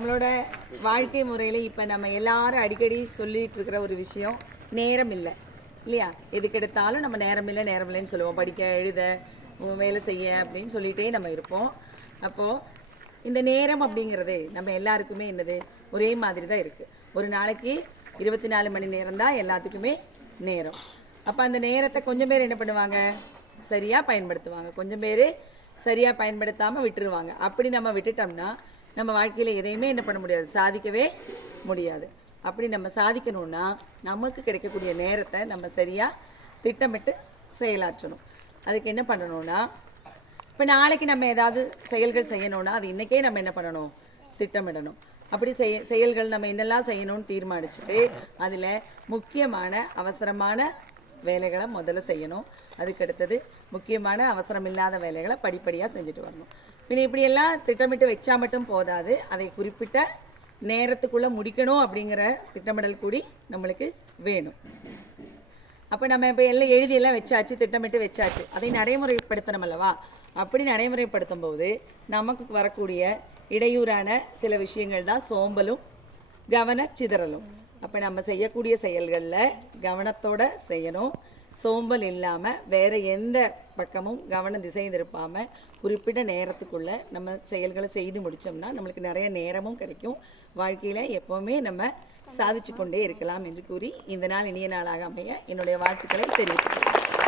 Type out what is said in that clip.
நம்மளோட வாழ்க்கை முறையில் இப்போ நம்ம எல்லாரும் அடிக்கடி சொல்லிட்டு இருக்கிற ஒரு விஷயம் நேரம் இல்லை. இல்லையா? எதுக்கு எடுத்தாலும் நம்ம நேரம் இல்லை நேரம் இல்லைன்னு சொல்லுவோம். படிக்க எழுத வேலை செய்ய அப்படின்னு சொல்லிகிட்டே நம்ம இருப்போம். அப்போது இந்த நேரம் அப்படிங்கிறது நம்ம எல்லாருக்குமே என்னது? ஒரே மாதிரி தான் இருக்குது ஒரு நாளைக்கு இருபத்தி நாலு மணி நேரம் தான் எல்லாத்துக்குமே நேரம். அப்போ அந்த நேரத்தை கொஞ்சம் பேர் என்ன பண்ணுவாங்க? சரியாக பயன்படுத்துவாங்க. கொஞ்சம் பேர் சரியாக பயன்படுத்தாமல் விட்டுருவாங்க. அப்படி நம்ம விட்டுட்டோம்னா நம்ம வாழ்க்கையில் எதையுமே என்ன பண்ண முடியாது சாதிக்கவே முடியாது. அப்படி நம்ம சாதிக்கணும்னா நமக்கு கிடைக்கக்கூடிய நேரத்தை நம்ம சரியாக திட்டமிட்டு செயலாற்றணும். அதுக்கு என்ன பண்ணணும்னா இப்போ நாளைக்கு நம்ம ஏதாவது செயல்கள் செய்யணும்னா அது இன்றைக்கே நம்ம என்ன பண்ணணும்? திட்டமிடணும். அப்படி செய் செயல்கள் நம்ம என்னெல்லாம் செய்யணும்னு தீர்மானிச்சுட்டு அதில் முக்கியமான அவசரமான வேலைகளை முதல்ல செய்யணும். அதுக்கடுத்தது முக்கியமான அவசரம் இல்லாத வேலைகளை படிப்படியாக செஞ்சுட்டு வரணும். இனி இப்படியெல்லாம் திட்டமிட்டு வச்சா மட்டும் போதாது. அதை குறிப்பிட்ட நேரத்துக்குள்ளே முடிக்கணும் அப்படிங்கிற திட்டமிடல் கூடி நம்மளுக்கு வேணும். அப்போ நம்ம இப்போ எல்லாம் எழுதியெல்லாம் வச்சாச்சு திட்டமிட்டு வச்சாச்சு. அதை நடைமுறைப்படுத்தணும் அல்லவா அப்படி நடைமுறைப்படுத்தும் போது நமக்கு வரக்கூடிய இடையூறான சில விஷயங்கள் தான் சோம்பலும் கவன சிதறலும் அப்போ நம்ம செய்யக்கூடிய செயல்களில் கவனத்தோடு செய்யணும். சோம்பல் இல்லாமல் வேறு எந்த பக்கமும் கவனம் திசை திருப்பாமல் குறிப்பிட்ட நேரத்துக்குள்ளே நம்ம செயல்களை செய்து முடித்தோம்னா நம்மளுக்கு நிறைய நேரமும் கிடைக்கும். வாழ்க்கையில் எப்போவுமே நம்ம சாதிச்சு கொண்டே இருக்கலாம் என்று கூறி இந்த நாள் இனிய நாளாக அமைய என்னுடைய வாழ்த்துக்களை தெரிவித்துக்கிறேன்